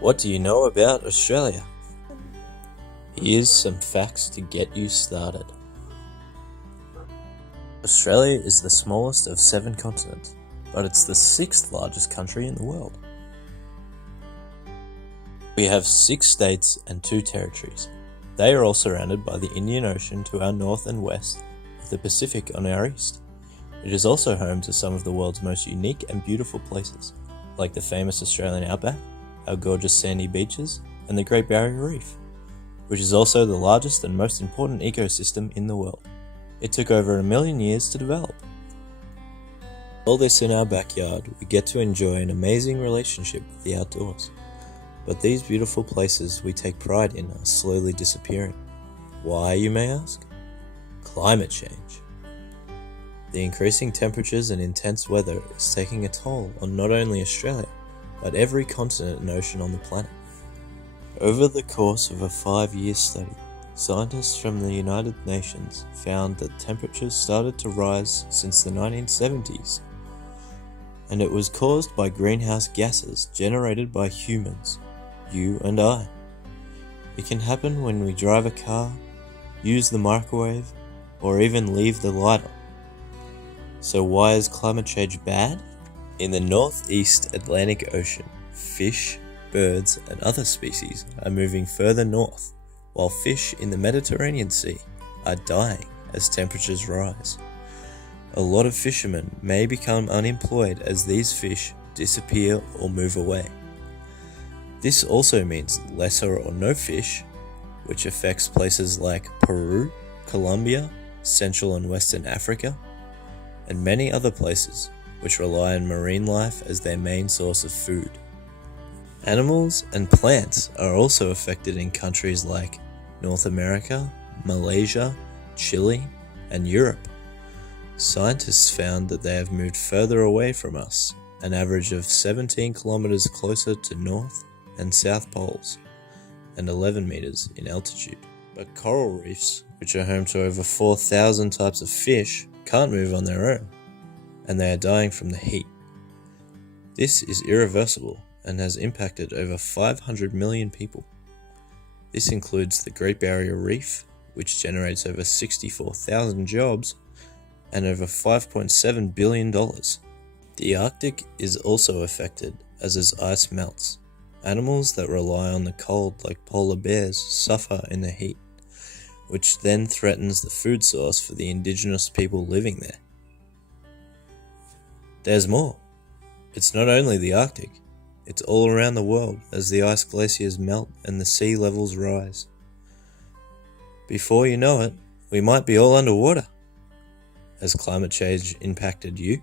What do you know about Australia? Here's some facts to get you started. Australia is the smallest of 7 continents, but it's the 6th largest country in the world. We have 6 states and 2 territories. They are all surrounded by the Indian Ocean to our north and west, with the Pacific on our east. It is also home to some of the world's most unique and beautiful places, like the famous Australian outback, our gorgeous sandy beaches, and the Great Barrier Reef, which is also the largest and most important ecosystem in the world. It took over 1 million years to develop. All this in our backyard, we get to enjoy an amazing relationship with the outdoors. But these beautiful places we take pride in are slowly disappearing. Why, you may ask? Climate change. The increasing temperatures and intense weather is taking a toll on not only Australia, but every continent and ocean on the planet. Over the course of a 5-year study, scientists from the United Nations found that temperatures started to rise since the 1970s, and it was caused by greenhouse gases generated by humans, you and I. It can happen when we drive a car, use the microwave, or even leave the light on. So why is climate change bad? In the northeast Atlantic Ocean, fish, birds, and other species are moving further north, while fish in the Mediterranean Sea are dying as temperatures rise. A lot of fishermen may become unemployed as these fish disappear or move away. This also means lesser or no fish, which affects places like Peru, Colombia, Central and Western Africa, and many other places which rely on marine life as their main source of food. Animals and plants are also affected in countries like North America, Malaysia, Chile, and Europe. Scientists found that they have moved further away from us, an average of 17 kilometers closer to North and South Poles, and 11 meters in altitude. But coral reefs, which are home to over 4,000 types of fish, can't move on their own, and they are dying from the heat. This is irreversible and has impacted over 500 million people. This includes the Great Barrier Reef, which generates over 64,000 jobs and over $5.7 billion. The Arctic is also affected as its ice melts. Animals that rely on the cold, like polar bears, suffer in the heat, which then threatens the food source for the indigenous people living there. There's more. It's not only the Arctic, it's all around the world as the ice glaciers melt and the sea levels rise. Before you know it, we might be all underwater. Has climate change impacted you?